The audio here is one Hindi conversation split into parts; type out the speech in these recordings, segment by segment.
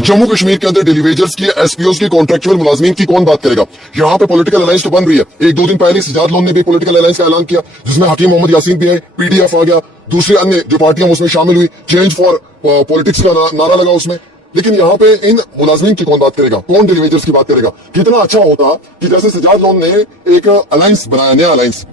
जम्मू कश्मीर के अंदर डेलीवेजर्स की, एसपीओ की, कॉन्ट्रेक्चुअल मुलाजमीन की कौन बात करेगा। यहाँ पे पॉलिटिकल अलायंस तो बन रही है। एक दो दिन पहले सजाद लोन ने भी पॉलिटिकल अलायंस का ऐलान किया, जिसमें हकीम मोहम्मद यासीन भी है, पीडीएफ आ गया, दूसरी अन्य जो पार्टियां उसमें शामिल हुई, चेंज फॉर पॉलिटिक्स का नारा लगा उसमें। लेकिन यहाँ पे इन मुलाजमीन की कौन बात करेगा, कौन डेलीवेजर्स की बात करेगा। कितना अच्छा होता कि जैसे सजाद लोन ने एक अलायंस बनाया, नया अलायंस,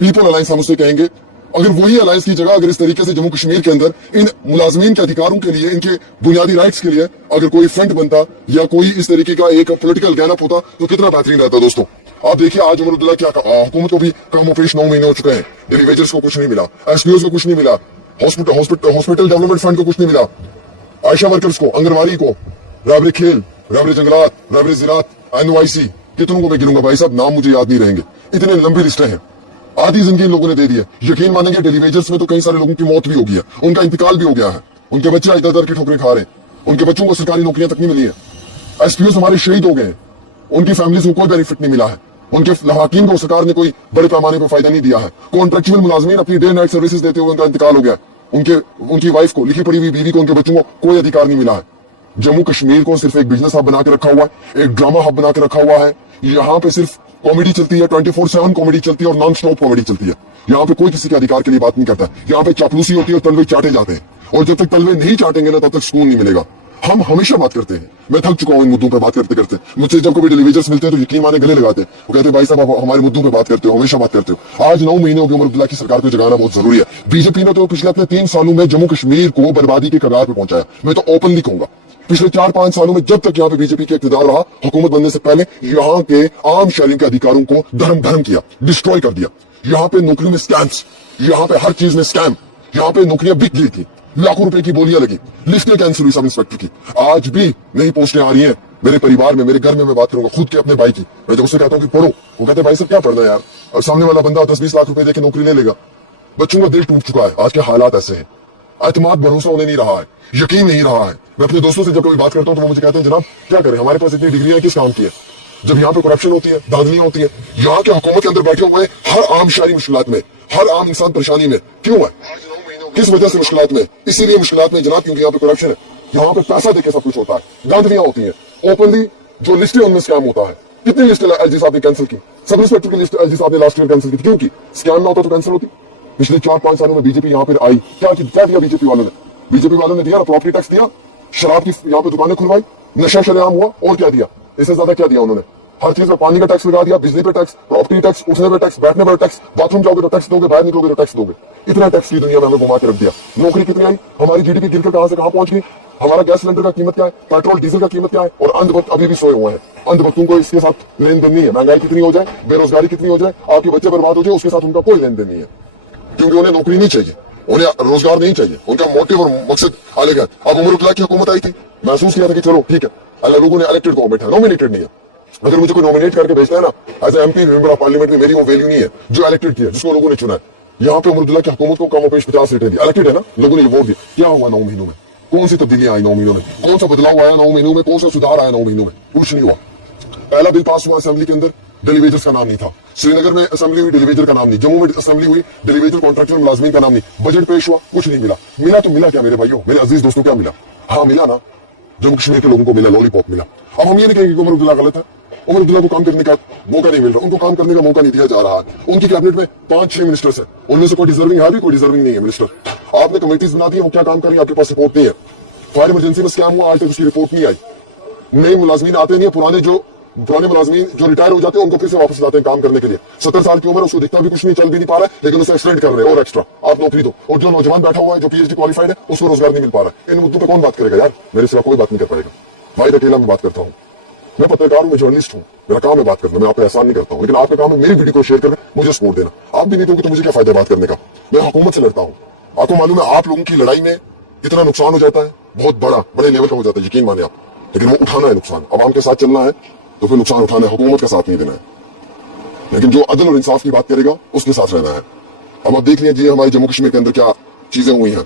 पीपल अलायंस हम उसे कहेंगे, अगर वही अलायंस की जगह अगर इस तरीके से जम्मू कश्मीर के अंदर इन मुलाजमीन के अधिकारों के लिए, इनके बुनियादी राइट्स के लिए अगर कोई फ्रंट बनता या कोई इस तरीके का एक पॉलिटिकल गैनअप होता तो कितना बेहतरीन रहता दोस्तों। आप देखिए आज उमर अब्दुल्ला क्या हुकूमत को भी काम ऑपरेशन 9 महीने हो चुके हैं, डेलीवेजर्स को कुछ नहीं मिला, एसपीओ को कुछ नहीं मिला, हॉस्पिटल डेवलपमेंट फंड को कुछ नहीं मिला, आयशा वर्कर्स को, आंगनबाड़ी को, राबरे खेल, राबरे जंगलात, राबरे जिरात, NYC, कितनों को मैं गिनूंगा भाई साहब, नाम मुझे याद नहीं रहेंगे, इतने लंबी लिस्टें हैं। आधी जिंदगी इन लोगों ने दे दी है। यकीन मानेंगे डेलीवेजर्स में तो कई सारे लोगों की मौत भी हो गई है, उनका इंतकाल भी हो गया है, उनके बच्चे आज दर की ठोकरें खा रहे हैं, उनके बच्चों को सरकारी नौकरियां तक नहीं मिली है, एसपीओ हमारे शहीद हो गए हैं, उनकी फैमिलीज को कोई बेनिफिट नहीं मिला है, उनके हकीम को सरकार ने कोई बड़े पैमाने पर फायदा नहीं दिया है, कॉन्ट्रेक्चुअल मुलाजमीन अपनी डे नाइट सर्विसेज देते हुए उनका इंतकाल हो गया, उनकी वाइफ को, लिखी पड़ी हुई बीवी को, उनके बच्चों को कोई अधिकार नहीं मिला है। जम्मू कश्मीर को सिर्फ एक बिजनेस हब बना के रखा हुआ है, एक ड्रामा हब बना के रखा हुआ है। यहाँ पे सिर्फ कॉमेडी चलती है, 24/7 कॉमेडी चलती है और नॉन स्टॉप कॉमेडी चलती है। यहाँ पे कोई किसी के अधिकार के लिए बात नहीं करता। यहाँ पे चापलूसी होती है और तलवे चाटे जाते हैं, और जब तक तलवे नहीं चाटेंगे ना तब तक सुकून नहीं मिलेगा। हम हमेशा बात करते हैं, मैं थक चुका हूं इन मुद्दों पर बात करते करते। मुझसे जब कभी डेलीवेजर्स मिलते हैं तो यकीन माने गले लगाते हैं, वो कहते हैं भाई साहब आप हमारे मुद्दों पर बात करते हो, हमेशा बात करते हो। आज 9 महीने हो गए उमर अब्दुल्ला की सरकार को जगाना बहुत जरूरी है। बीजेपी ने तो पिछले अपने 3 सालों में जम्मू कश्मीर को बर्बादी के कगार पर पहुंचाया। मैं तो ओपनली कहूंगा पिछले 4-5 सालों में जब तक यहाँ पे बीजेपी के इक़्तिदार रहा, हुकूमत बनने से पहले यहाँ के आम शहरियों के अधिकारों को धर्म किया, डिस्ट्रॉय कर दिया। यहाँ पे नौकरियों में स्कैम्स, यहाँ पे हर चीज में स्कैम, यहाँ पे नौकरियां बिक गई थी, लाखों रुपए की बोलियां लगी, लिस्टें कैंसिल हुई सब इंस्पेक्टर की। आज भी नई पोस्टें आ रही हैं मेरे परिवार में, मेरे घर में। मैं बात करूंगा खुद के अपने भाई की, मैं जब उससे कहता हूँ कि पढ़ो, वो कहते हैं भाई साहब क्या पढ़ना है यार, और सामने वाला बंदा 10-20 लाख रुपए देके नौकरी ले लेगा। बच्चों का दिल टूट चुका है, आज के हालात ऐसे हैं, एतमाद भरोसा उन्हें नहीं रहा है, यकीन नहीं रहा है। मैं अपने दोस्तों से जब कभी बात करता हूँ तो वो मुझे कहते हैं जनाब क्या करें, हमारे पास इतनी डिग्रियां किस काम की है, जब यहाँ पे करप्शन होती है, धांधलियां होती है। यहाँ के हुकूमत के अंदर बैठे हुए हर आम शहरी मुश्किलात में, हर आम इंसान परेशानी में। क्यों है, किस वजह से मुश्किलात में? इसीलिए मुश्किलात में जनाब क्योंकि यहाँ पे करप्शन है, यहाँ पे पैसा देके सब कुछ होता है, धांधलियां होती है, ओपनली जो लिस्टें उनमें स्कैम होता है। कितनी लिस्ट एलजी साहब ने कैंसिल की, सब इंस्पेक्टर की लिस्ट एलजी साहब ने लास्ट ईयर कैंसिल की, क्योंकि स्कैम ना होता तो कैंसिल होती। पिछले 4-5 सालों में बीजेपी यहाँ पर आई, क्या दिया बीजेपी वालों ने? बीजेपी वालों ने दिया ना प्रॉपर्टी टैक्स दिया, शराब की यहाँ पे दुकानें खुलवाई, नशा शरेआम हुआ, और क्या दिया? इससे ज्यादा क्या दिया उन्होंने? हर चीज में पानी का टैक्स लगा दिया, बिजली पे टैक्स, प्रॉपर्टी टैक्स, उठने पे टैक्स, बैठने पर टैक्स, बाथरूम जाओगे तो टैक्स दोगे, बाहर निकलोगे तो टैक्स दोगे। इतना टैक्स की दुनिया में हमें घुमा के रख दिया। नौकरी कितनी आई, हमारी जीडीपी गिरकर कहां से कहां पहुंच गई, हमारा गैस सिलेंडर का कीमत क्या है, पेट्रोल डीजल का कीमत क्या है, और अंधभक्त अभी भी सोए हुए हैं। अंधभक्तों को इसके साथ लेन देन नहीं है। महंगाई कितनी हो जाए, बेरोजगारी कितनी हो जाए, आपके बच्चे बर्बाद हो जाए, उसके साथ उनका कोई लेन देन नहीं है, क्योंकि उन्हें नौकरी नहीं चाहिए, उन्हें रोजगार नहीं चाहिए, उनका मोटिव और मकसद अलग है। अब उमर अब्दुल्ला की हुकूमत आई थी, महसूस किया था कि चलो ठीक है, अल्लाह लोगों ने इलेक्टेड गवर्नमेंट है, नॉमिनेटेड नहीं है। अगर मुझे कोई नॉमिनेट करके भेजता है ना as MP member of parliament में, मेरी वो वैल्यू नहीं है जो इलेक्टेड किया, जिसको लोगों ने चुना है। यहाँ पे उमर अब्दुल्ला की हुकूमत को कम ऑपेश 50 सीटें दी, इलेक्टेड है ना, लोगों ने वोट दिया। क्या हुआ 9 महीनों में? कौन सी तब्दीलियां आई 9 महीनों में? कौन सा बदलाव आया 9 महीनों में? कौन सा सुधार आया 9 महीनों में? कुछ नहीं हुआ। पहला बिल पास हुआ असेंबली के अंदर, डेलीवेजर्स का नाम नहीं था। श्रीनगर में असेंबली हुई, डेलीवेजर का नाम नहीं। जम्मू में असेंबली हुई, डेलीवेजर कॉन्ट्रैक्चुअल मुलाजमीन का नाम नहीं। बजट पेश हुआ, कुछ नहीं मिला। मिला तो मिला क्या मेरे भाइयों, मेरे अजीज दोस्तों, क्या मिला? हाँ मिला ना, जम्मू कश्मीर के लोगों को मिला, लॉलीपॉप मिला। अब हम ये नहीं कहेंगे कि उमर अब्दुल्ला गलत है, उमर अब्दुल्ला को काम करने का मौका नहीं मिल रहा, उनको काम करने का मौका नहीं दिया जा रहा है। उनकी कैबिनेट में 5-6 मिनिस्टर्स हैं, उनमें से कोई डिजर्विंग है भी, कोई डिजर्विंग नहीं है मिनिस्टर। आपने कमेटीज बना दी, वो क्या काम करेंगे, आपके पास रिपोर्ट नहीं है। फायर इमरजेंसी में स्कैम हुआ, आज तक उसकी रिपोर्ट नहीं आई। नए मुलाजमीन आते नहीं है, पुराने मुलाजमीन जो रिटायर हो जाते हैं उनको फिर से वापस लाते हैं काम करने के लिए। 70 साल की उम्र, उसको दिखता भी कुछ नहीं, चल भी नहीं पा रहा है, लेकिन उसे एक्सटेंड कर रहे हैं और एक्स्ट्रा आप नौकरी दो। और जो नौजवान बैठा हुआ है जो PhD क्वालिफाइड है, उसको रोजगार नहीं मिल पा रहा है। इन मुद्दों पर कौन बात करेगा यार, मेरे सिवा कोई बात नहीं कर पाएगा। भाई अकेला मैं बात करता हूँ, मैं पत्रकार हूँ, मैं जर्नलिस्ट हूँ, मेरा काम है बात करना, मैं आपको एहसान नहीं करता हूँ, लेकिन आपका काम है मेरी वीडियो को शेयर करके मुझे सपोर्ट देना। आप भी नहीं दोगे तो मुझे क्या फायदा बात करने का? मैं हुकूमत से लड़ता हूँ, आपको मालूम है आप लोगों की लड़ाई में कितना नुकसान हो जाता है, बहुत बड़े लेवल का हो जाता है, यकीन माने आप, लेकिन वो उठाना है नुकसान। आवाम के साथ चलना है तो फिर नुकसान उठाना है, हुकूमत का साथ नहीं देना है, लेकिन जो अदल और इंसाफ की बात करेगा उसके साथ रहना है। अब आप देख लीजिए हमारे जम्मू कश्मीर के अंदर क्या चीजें हुई हैं,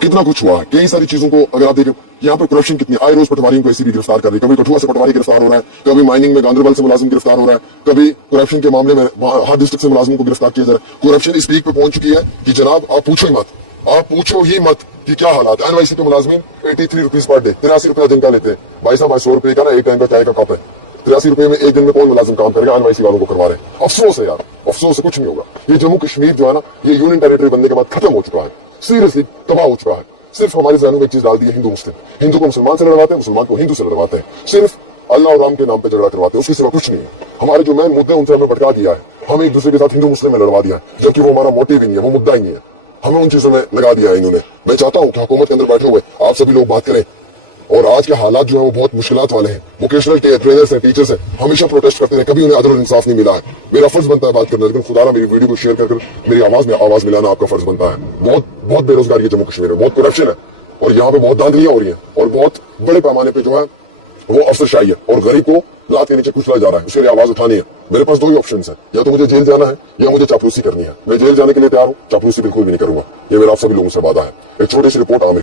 कितना कुछ हुआ है, कई सारी चीजों को अगर आप देखें। यहाँ पर करप्शन कितनी, आए रोज पटवारी को ऐसी भी गिरफ्तार कर रही है, कभी कठुआ से पटवारी गिरफ्तार हो रहा है, कभी माइनिंग में गांधरबल से मुलाजिम गिरफ्तार हो रहा है, कभी करप्शन के मामले में हर डिस्ट्रिक्ट से मुलाजिम को गिरफ्तार किया जा रहा है। करप्शन इस पीक पे पहुंच चुकी है कि जनाब आप पूछो ही मत। आप पूछो ही मत कि क्या हालात। एनवाईसी पे मुलाजमीन 83 रुपीज पर डे, 83 रुपया दिन का लेते हैं। भाई साहब 100 रुपए का ना एक टाइम का चाय का कप है। 83 रुपए में एक दिन में कौन मुलाजिम काम करेगा? एनवाईसी वालों को करवा रहे हैं। अफसोस है यार, अफसोस से कुछ नहीं होगा। ये जम्मू कश्मीर जो है ना, ये यूनियन टेरिटरी बनने के बाद खत्म हो चुका है, सीरियसली तबाह हो चुका है। सिर्फ हमारे जहनों में एक चीज डाल दी है, हिंदू मुस्लिम। हिंदू को मुसलमान से लड़वाते हैं, मुसलमान को हिंदू से लड़वाते हैं। सिर्फ अल्लाह और राम के नाम पे झगड़ा करवाते हैं, उसके सिवा कुछ नहीं है। हमारे जो मेन मुद्दे उनसे हमें भटका दिया है। हम एक दूसरे के साथ हिंदू मुस्लिम में लड़वा दिया है, जबकि वो हमारा मोटिव ही नहीं है, वो मुद्दा ही नहीं है। हमें उन चीजों में लगा दिया है इन्होंने। मैं चाहता हूं कि हुकूमत के अंदर बैठे हुए आप सभी लोग बात करें। और आज के हालात जो है वो बहुत मुश्किलात वाले हैं। वोकेशनल ट्रेनर्स हैं, टीचर्स हैं, हमेशा प्रोटेस्ट करते हैं, कभी उन्हें अदल और इंसाफ नहीं मिला है। मेरा फर्ज बनता है बात करना, लेकिन खुदा मेरी वीडियो को शेयर कर मेरी आवाज में आवाज मिलाना आपका फर्ज बनता है। बहुत बहुत बेरोजगारी है जम्मू कश्मीर में, बहुत करप्शन है, और यहाँ पे बहुत धांधलियां हो रही है, और बहुत बड़े पैमाने पे जो है वो अफसरशाही है, और गरीब को लात के नीचे कुचला जा रहा है। उसके लिए आवाज उठानी है। मेरे पास दो ही ऑप्शन है, या तो मुझे जेल जाना है या मुझे चापलूसी करनी है। मैं जेल जाने के लिए तैयार हूं, चापलूसी बिल्कुल भी नहीं करूंगा। ये मेरा आप सभी लोगों से वादा है। एक छोटी सी रिपोर्ट आमिर।